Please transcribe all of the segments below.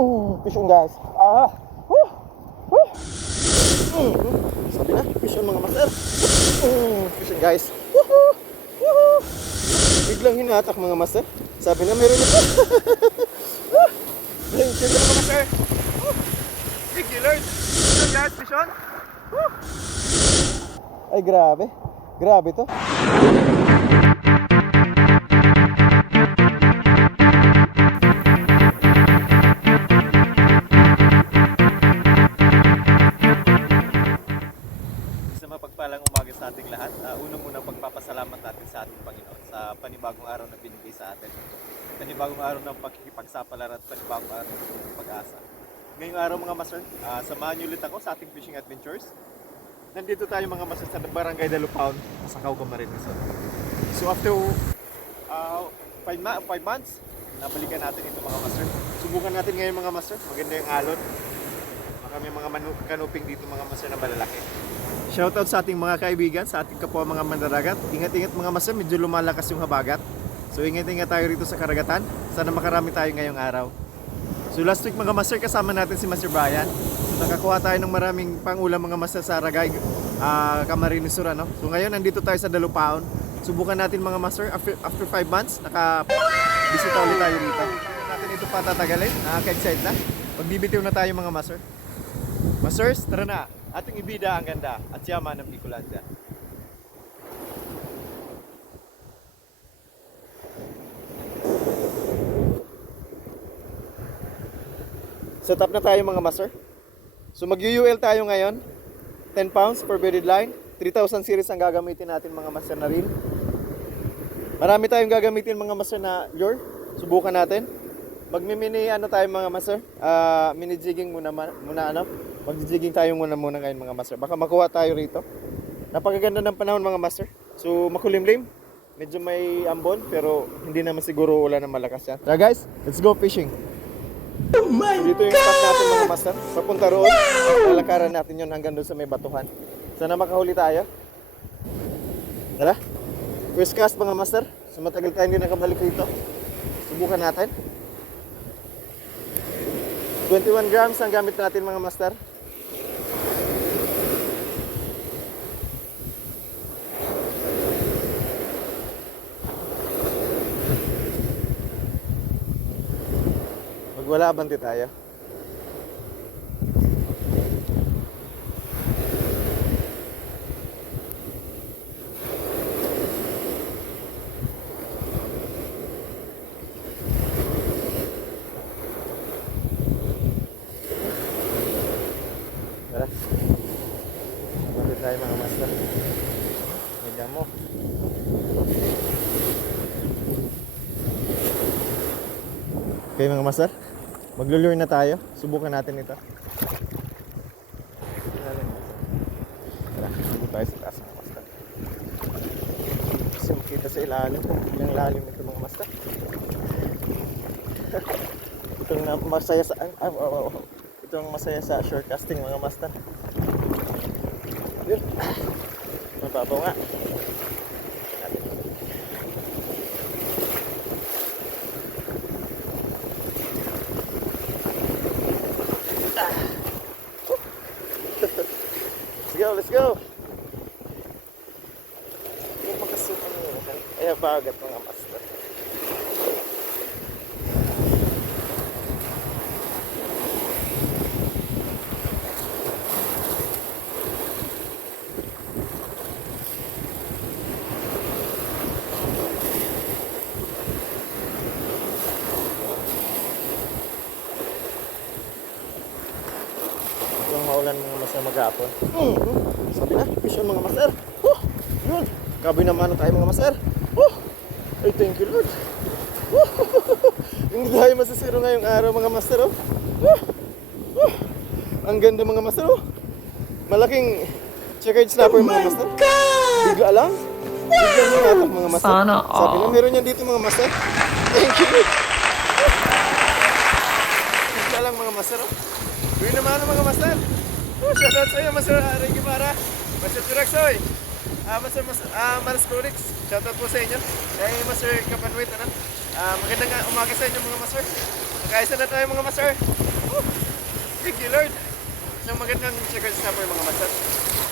Fish on guys. Woo! Woo! Sabi na, fish on mga master. Fish on guys. Woohoo! Woohoo! Biglang hinatak mga master. Sabi na meron ito. Thank you mga master. Thank you Lord. Fish on guys, fish on. Ay grabe. Grabe to. Mapagpalang umaga sa ating lahat. Unang-unang pagpapasalamat natin sa ating Panginoon sa panibagong araw na binigay sa atin. Panibagong araw ng pakikipagsapalaran at panibagong araw ng pag-asa. Ngayong araw mga master, samahan niyo ulit ako sa ating fishing adventures. Nandito tayo mga master sa Barangay Dalupaon, Masakaw, Camarines Sur. So after 5 months, nabalikan natin ito mga master. Subukan natin ngayon mga master. Maganda yung alon. Baka may mga kanuping dito mga master na malalaki. Shoutout sa ating mga kaibigan, sa ating kapwa mga mandaragat. Ingat-ingat mga master, medyo lumalakas yung habagat. So ingat-ingat tayo rito sa karagatan. Sana makarami tayo ngayong araw. So last week mga master, kasama natin si Master Brian. So nakakuha tayo ng maraming pangulam mga master sa Aragay, Camarines Sur. So ngayon nandito tayo sa Dalupaon. Subukan natin mga master, after 5 months, naka-bisita ulit tayo dito. Subukan natin ito patatagalin, nakaka-excite na. Magbibitiw na tayo mga master. Masters, tara na! Ating ibida ang ganda at yaman ng Bicolandia. Set up na tayo mga master. So mag-UUL tayo ngayon. 10 pounds per bedded line. 3,000 series ang gagamitin natin mga master na rin. Marami tayong gagamitin mga master na lure. Subukan natin. Magmi-mini tayo mga master. Mini jigging muna Mag-jigging tayo muna ngayon mga master. Baka makuha tayo rito. Napakaganda ng panahon mga master. So makulimlim. Medyo may ambon pero hindi naman siguro ulan na malakas yan. Tara guys, let's go fishing. Oh my God! Dito yung spot natin mga master. Papunta roon. Lalakaran natin yun hanggang doon sa may batuhan. Sana makahuli tayo. Tara. First cast mga master. So matagal tayo hindi nakabalik rito. Subukan natin. 21 grams ang gamit natin mga master. Magwala abante tayo. Tara. Abante tayo mga master. Medya mo. Okay mga master, maglulure na tayo. Subukan natin ito. Tara, dito tayo sa taas mga master. Kasi makita sa ilalim. Ilang lalim ito mga master. Itong masaya sa itong masaya sa shore casting mga master. Yun. Mababaw nga. Let's go! Yung makasukan nyo. Ay, bagat mga master. Itong maulan mga master maghapon. Sabi na, fish on mga master. Yun. Kaboy naman tayo mga master. Ay, thank you Lord. Hindi tayo masisiro ngayong araw mga master. Ang ganda mga master. Malaking checkered snapper mga master. Bigla lang. Bigla hinatak mga master. Sabi na, meron yan dito mga master. Thank you Lord. Bigla lang mga master. Gawin naman mga master. Shoutout sa iyo Master Ray Guimara, Master Tiraksoy, Master Marascorix. Shoutout po sa inyo. Kay Master Kapanwit. Magandang umaga sa inyo mga master. Magkaisa na tayo mga master. Thank you, Lord. Isang magandang checkered snapper mga master.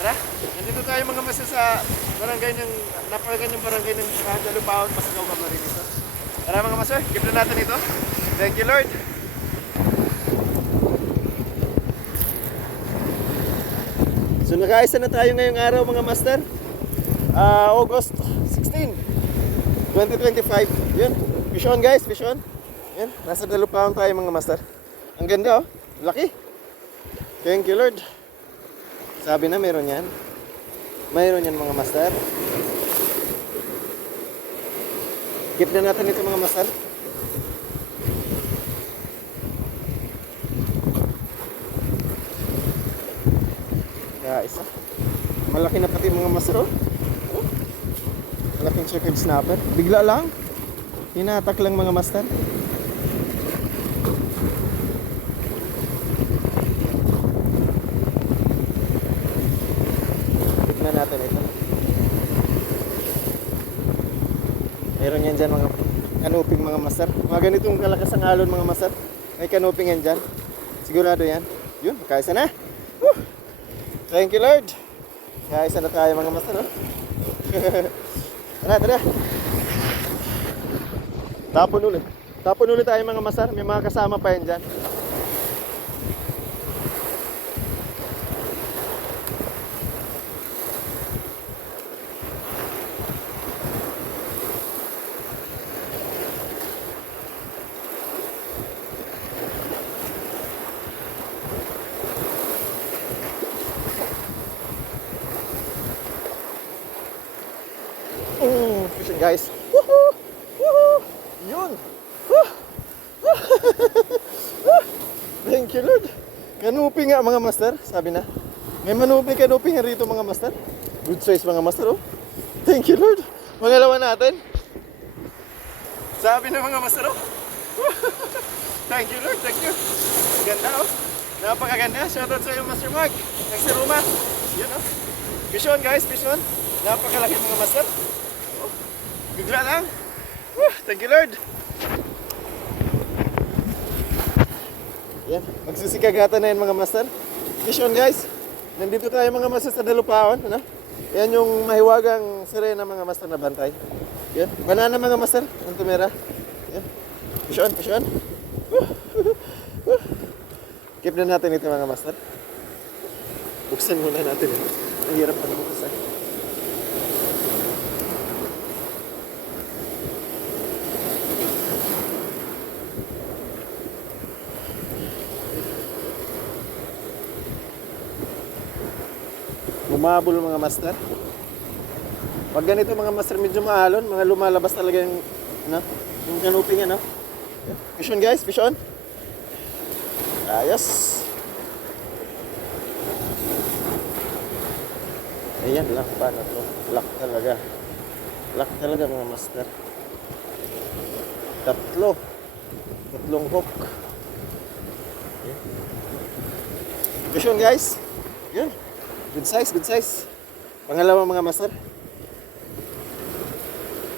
Tara, nandito tayo mga master sa barangay ng, napakagandang barangay ng Dalupaon, Pasagaw ka rin ito. Tara mga master, give na natin ito. Thank you, Lord. So nakaisa na tayo ngayong araw mga master. August 16, 2025. Yun, fish on guys, fish on. Yan, nasa Dalupaon tayo mga master. Ang ganda oh, laki. Thank you Lord. Sabi na meron yan. Mayroon yan mga master. Keep na natin ito mga master. Guys, malaki na pati mga master oh. Malaking checkered snapper. Bigla lang. Hinatak lang mga master. Tignan natin ito. Meron yan dyan mga kanuping mga master. Mga ganitong kalakas ang alon mga master. May kanuping yan dyan. Sigurado yan. Yun, kaisa na. Woo! Thank you Lord. Kaisa na tayo mga master oh. Tara. Tapon ulit. Tapon ulit tayo mga master. May mga kasama pa yan dyan. Fishing guys. Woohoo! Woohoo! Yun! Thank you Lord. Kanupi nga mga master, sabi na. May kanupi nga rito mga master. Good size mga master oh. Thank you Lord. Pangalawa natin. Sabi na mga master oh. Thank you Lord, thank you. Ganda oh. Napakaganda. Shoutout sa iyo Master Mark. Thanks sa Roma. Yan oh. Fish on guys, fish on. Napakalaki mga master. Oh. Bigla lang. Thank you Lord. Yan, magsisikagatan na yan mga master. Fish on guys. Nandito tayo mga master sa Dalupaon, ano? Yan yung mahiwagang sirena mga master na bantay. Yan, banana mga master, ang tumira. Yan. Fish on, fish on. Keep na natin ito mga master. Buksan muna natin ito. Ang hirap na buksan. Bumabol mga master. Pag ganito mga master medyo maalon, mga lumalabas talaga yung ano, yung kanuping ano. Fish on guys, fish on. Ayos. Ayan, lock pa na to. Lock talaga. Lock talaga mga master. Tatlong hook. Fish on guys. Yun. Good size, good size. Pangalawa mga master.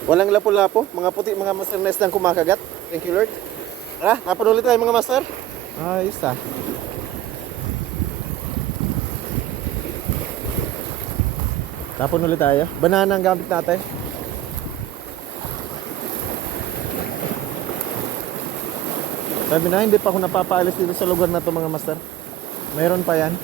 Walang lapo-lapo. Mga puti mga master na isdang kumakagat. Thank you Lord. Tara, tapon ulit tayo mga master. Ayos ah. Tapon ulit tayo. Banana ang gamit natin. Sabi na, hindi pa ako napapaalis dito sa lugar na to mga master. Mayroon pa yan.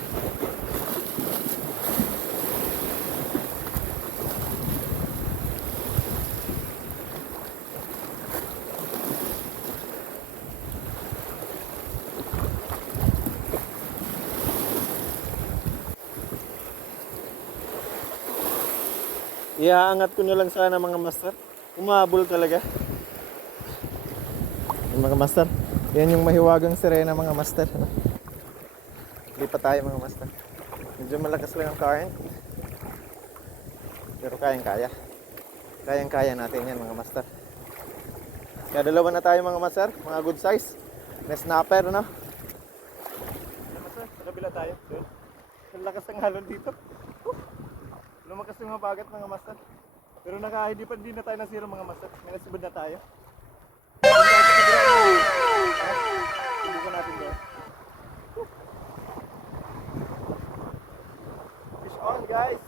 Iaangat ko na lang sana mga master. Umabol talaga. Yung mga master. Yan yung mahiwagang sirena mga master. Hindi pa tayo mga master. Medyo malakas lang ang current. Pero kayang-kaya. Kayang-kaya natin yan mga master. Kaya dalawa na tayo mga master. Mga good size. May snapper no? Master, sa kabila tayo. Ang lakas ng halon dito. Lumakas yung mga bagat mga master. Pero hindi na tayo nasira mga master. May nasibad na tayo. Hindi ko natin doon. on guys.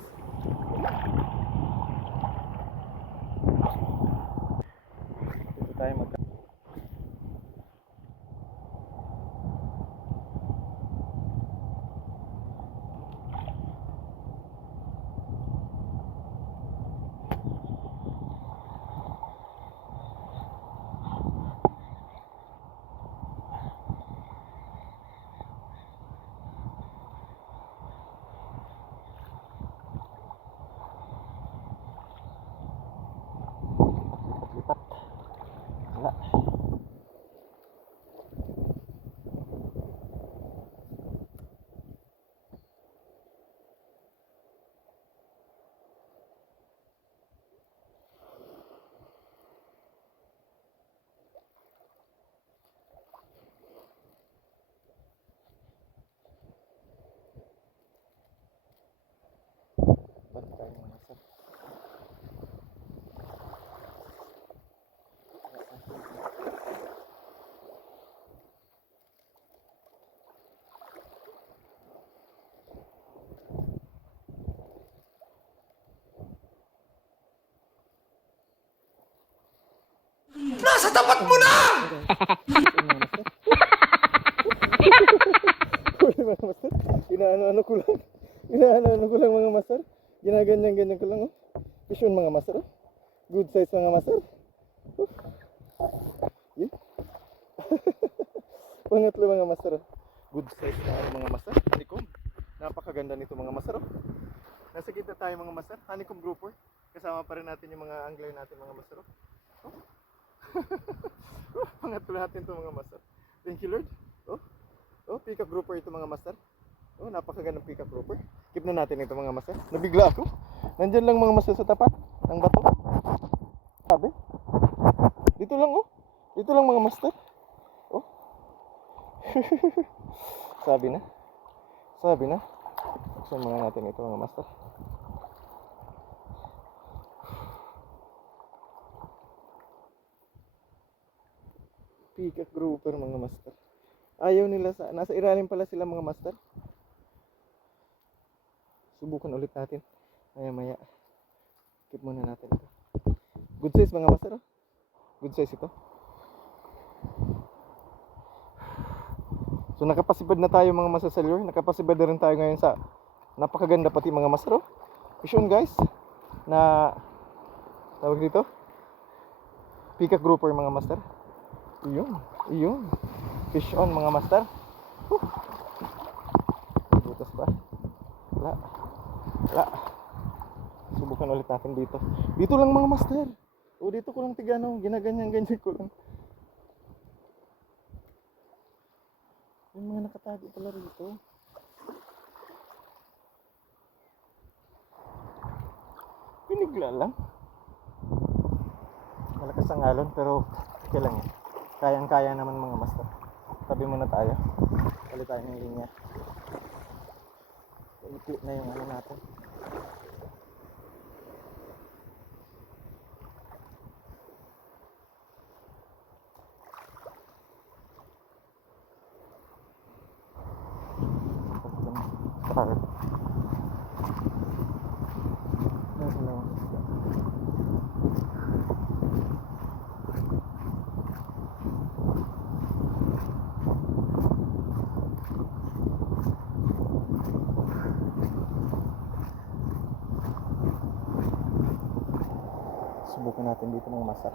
Dito tayo magka. Lipat. Wala. Ba't tayo mamasad? Nasa tapat mo na! Huli mga master. Inaano-ano ko lang. Inaano-ano ko lang mga master. Ginaganyan-ganyan ko lang. Oh. Fish on mga master. Oh. Good size mga master. Oh. Yeah. Pangatlo mga master. Oh. Good size na mga master. Honeycomb. Napakaganda nito mga master. Oh. Nasa gitna tayo mga master. Honeycomb grouper. Kasama pa rin natin yung mga angler natin mga master. Oh. Pangatlo natin ito mga master. Thank you Lord. Oh. Oh, peacock grouper ito mga master. Oh, napakagandang peacock grouper. Keep na natin ito mga master. Nabigla ako. Nandyan lang mga master sa tapat ng bato. Sabi. Dito lang oh. Dito lang mga master. Oh. Sabi na. Sabi na. Buksan mga natin ito mga master. Peacock grouper mga master. Ayaw nila sa nasa ilalim pala sila mga master. Subukan ulit natin. Maya. Keep muna natin ito. Good size mga master. Oh. Good size ito. So nakapasibad na tayo mga master sa lure. Nakapasibad na rin tayo ngayon sa napakaganda pati mga master. Oh. Fish on guys. Na tawag dito. Peacock grouper mga master. Iyon. Fish on mga master. Butas ba? Wala. Subukan ulit natin dito. Dito lang mga master. O dito ko lang tigano. Ginaganyan-ganyan ko lang. May mga nakatago pala rito. Pinigla lang. Malakas ang alon pero okay lang yan. Kayang-kaya naman mga master. Tabi muna tayo. Palit tayo ng linya. Ikli na yung ano natin. Start. Subukan natin dito ng master.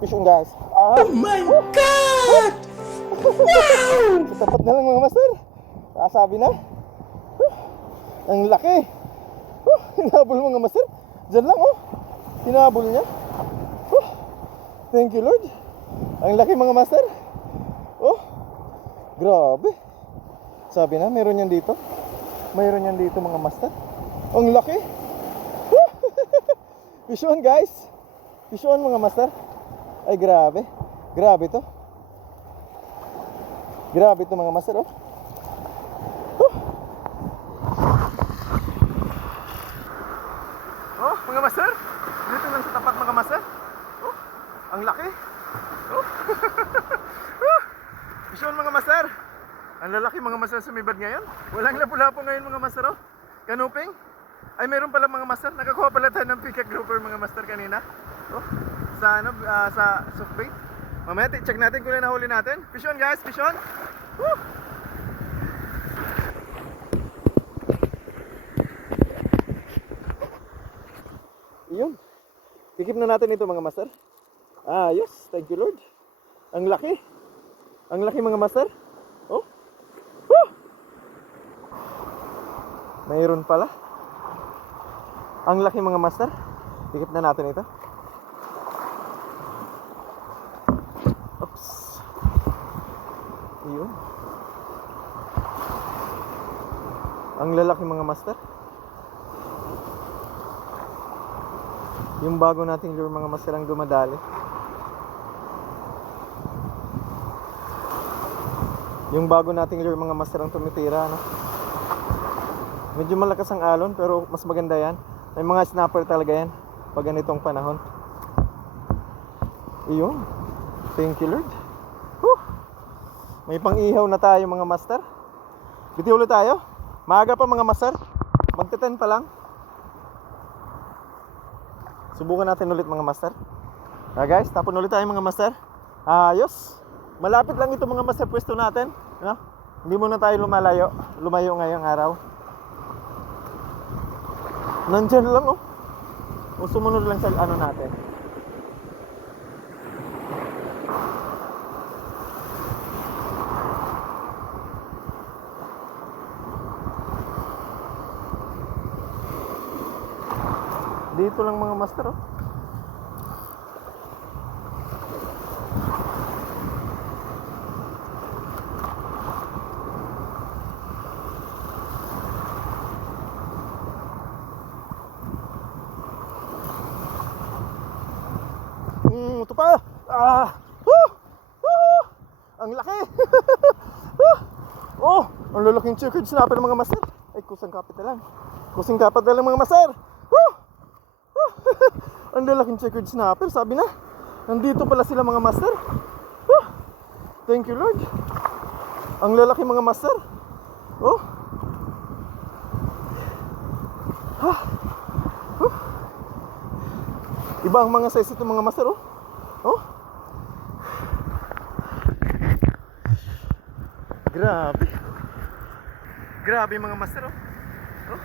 Fish on guys. Oh my God! Sa tapat na lang mga master. Sabi na. Ang laki. Hinabol mga master. Diyan lang oh. Hinabol niya. Thank you Lord. Ang laki mga master. Oh. Grabe. Sabi na, meron yan dito. Mayroon yan dito mga master. Ang laki. Fish on guys. Fish on mga master. Ay grabe. Grabe to. Grabe to mga master oh. Oh, mga master. Dito lang sa tapat mga master. Oh, ang laki. Oh. Fish on mga master. Ang lalaki mga master sumibad ngayon. Walang lapu-lapo ngayon mga master oh. Kanuping. Ay meron pala mga master. Nakakuha pala tayo ng peacock grouper mga master kanina. Oh, sa ano, sa soft bait. Mamaya check natin kung nahuli natin. Fish on guys, fish on. Woo! Iyon. Tikip na natin ito mga master. Yes, thank you Lord. Ang laki. Ang laki mga master. Oh. Woo! Mayroon pala. Ang laki mga master. Tikip na natin ito. Oops. Iyon. Ang lalaki mga master. Yung bago nating lure mga master ang dumadali. Yung bago nating lure mga master ang tumitira no? Medyo malakas ang alon pero mas maganda yan. May mga snapper talaga yan pag ganitong panahon. Iyon. Thank you Lord. Whew. May pang-ihaw na tayo mga master. Bitiw ulit tayo. Maaga pa mga master. Magte-10 pa lang. Subukan natin ulit mga master. Guys, tapon ulit tayo mga master. Ayos. Malapit lang ito mga master pwesto natin, no? Hindi muna tayo lumayo ngayong araw. Nandiyan lang oh. O sumunod lang sa ano natin. Dito lang mga master oh. Ito pa. Ang laki. Oh, ang lalaking checkered snapper ng mga master. Ay, kusang kapit na lang. Kusang kapit na lang mga master. Ang lalaking checkered snapper, sabi na. Nandito pala sila mga master. Thank you Lord. Ang lalaki mga master. Oh. Iba ang mga size ito mga master oh. Oh. Grabe. Grabe mga master oh. Oh.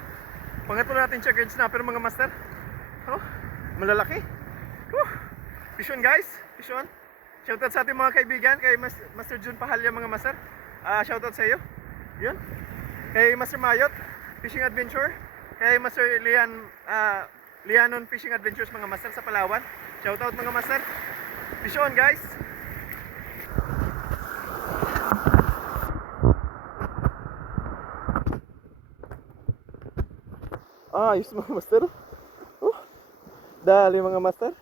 Pangatlo natin checkered snapper mga master. Oh. Malalaki. Fish on guys. Fish on. Shoutout sa ating mga kaibigan. Kay Master Jun Pahalya mga master. Shoutout sa iyo. Yun. Kay Master Mayot Fishing Adventure. Kay Master Lianon Fishing Adventures mga master sa Palawan. Shoutout mga master. Fish on guys. Ayos mga master. Dali mga master.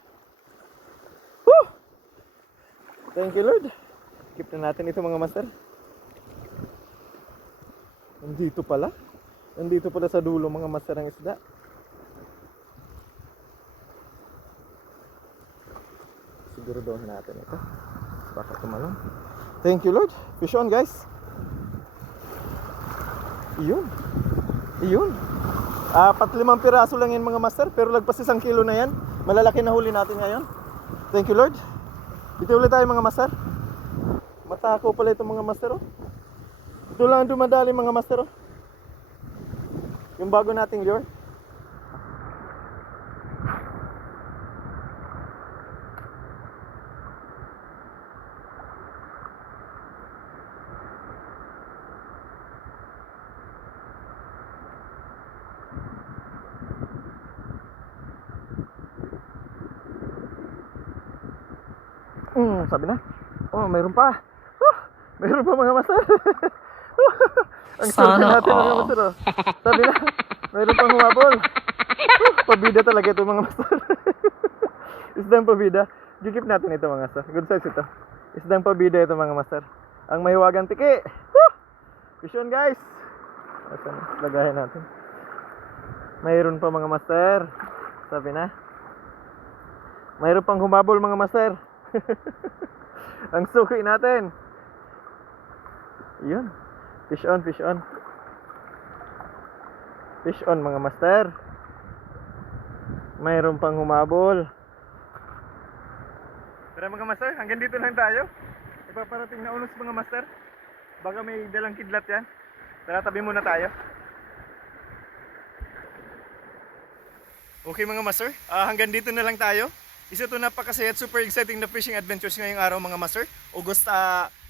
Thank you Lord. Keep na natin ito mga master. Nandito pala. Nandito pala sa dulo mga master ang isda. Siguro doon natin ito. Baka tumalon. Thank you Lord. Fish on guys. Iyon. Iyon. 4-5 piraso lang yan mga master. Pero lagpas 1 kilo na yan. Malalaki na huli natin ngayon. Thank you Lord. Dito ulit tayo mga master. Matako pala itong mga master oh. Ito lang dumadali mga master oh. Yung bago nating lure. Sabi na. Oh, mayroon pa. Mayroon pa mga master. Ang Sana swerte natin mga all. master. Oh. Sabi na, mayroon pang humabol. Pabida talaga ito mga master. Isdang pabida. Gigip natin ito mga master. Good size ito. Isdang pabida ito mga master. Ang mahiwagang tiki. Fish on guys. Asan? Lagayan natin. Mayroon pa mga master. Sabi na. Mayroon pang humabol mga master. Ang suki natin. Yun. Fish on, fish on. Fish on mga master. Mayroon pang humabol. Tara mga master, hanggang dito lang tayo. Ipaparating na unos mga master. Baka may dalang kidlat yan. Tara, tabi muna tayo. Okay mga master, hanggang dito na lang tayo. Isa to napakasaya at super exciting na fishing adventures ngayong araw mga master. August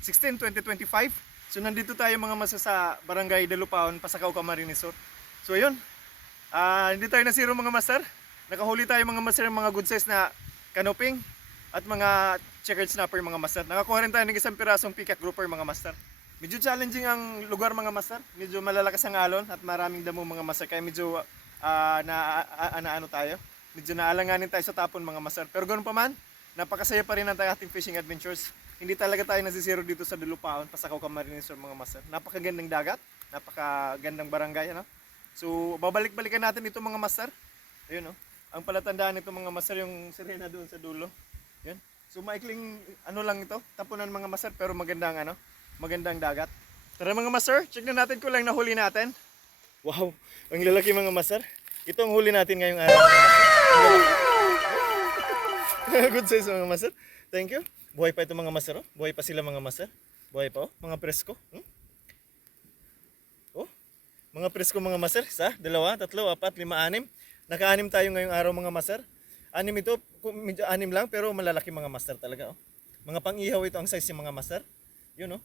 16, 2025. So nandito tayo mga master sa Barangay Dalupaon, Pasakaw, Camarines Sur. So ayun, hindi tayo nasiro mga master. Nakahuli tayo mga master ng mga good size na canoping at mga checkered snapper mga master. Nakakuha rin tayo ng isang pirasong peacock grouper mga master. Medyo challenging ang lugar mga master. Medyo malalakas ang alon at maraming damo mga master. Kaya medyo ano tayo. Medyo naalanganin tayo sa tapon mga master. Pero ganoon pa man, napakasaya pa rin ang ating fishing adventures. Hindi talaga tayo nasisiro dito sa Dalupaon, Pasakaw, Camarines Sur mga master. Napakagandang dagat, napakagandang barangay, ano? So, babalik-balikan natin ito mga master. Ayun, no? Ang palatandaan nito mga master, yung sirena doon sa dulo. Yan. So, maikling ano lang ito, tapunan mga master, pero magandang magandang dagat. Tara mga master, check na natin kung lang nahuli natin. Wow, ang lalaki mga master. Ito ang huli natin ngayong araw mga master. Good size mga master. Thank you. Buhay pa ito mga master. Oh. Buhay pa sila mga master. Buhay pa oh. Mga presko. Oh. Mga presko mga master. 1, 2, 3, 4, 5, 6. Naka-anim tayo ngayong araw mga master. Anim ito, medyo anim lang pero malalaki mga master talaga. Oh. Mga pang-ihaw ito ang size ng mga master. Yun oh.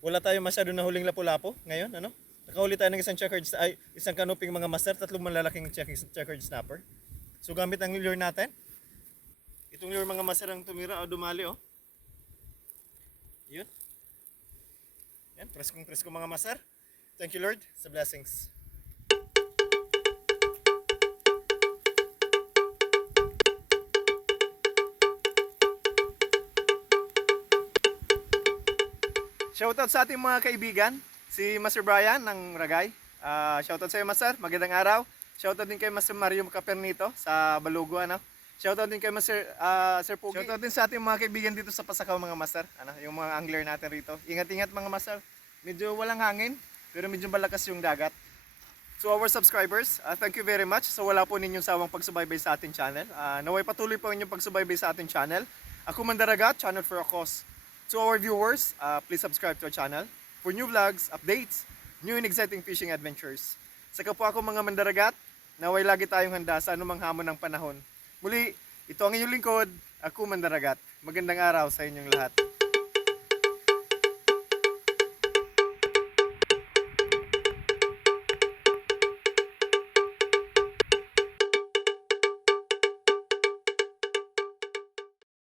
Wala tayo masyado na huling lapu-lapo ngayon. Ano? Nakahuli tayo ng isang canoping mga master. 3 malalaking checkered snapper. So gamit ang lure natin. Itong lure mga master ang tumira o dumali oh. Yun. Yan, presko mga master. Thank you Lord sa blessings. Shoutout sa ating mga kaibigan, si Master Brian ng Ragay. Shoutout sa iyo Master, magandang araw. Shoutout din kay Master Mario Capernito sa Balugo, ano. Shoutout din kay Master Sir Pogi. Shoutout din sa ating mga kaibigan dito sa Pasakaw mga Master, ano, yung mga angler natin rito. Ingat-ingat mga Master. Medyo walang hangin, pero medyo malakas yung dagat. So our subscribers, thank you very much. So wala po ninyong sawang pagsubaybay sa ating channel. Naway patuloy po inyong pagsubaybay sa ating channel. Ako Mandaragat, channel for a cause. To our viewers, please subscribe to our channel for new vlogs, updates, new and exciting fishing adventures. Saka po ako mga Mandaragat, naway lagi tayong handa sa anumang hamon ng panahon. Muli, ito ang inyong lingkod, ako Mandaragat. Magandang araw sa inyong lahat.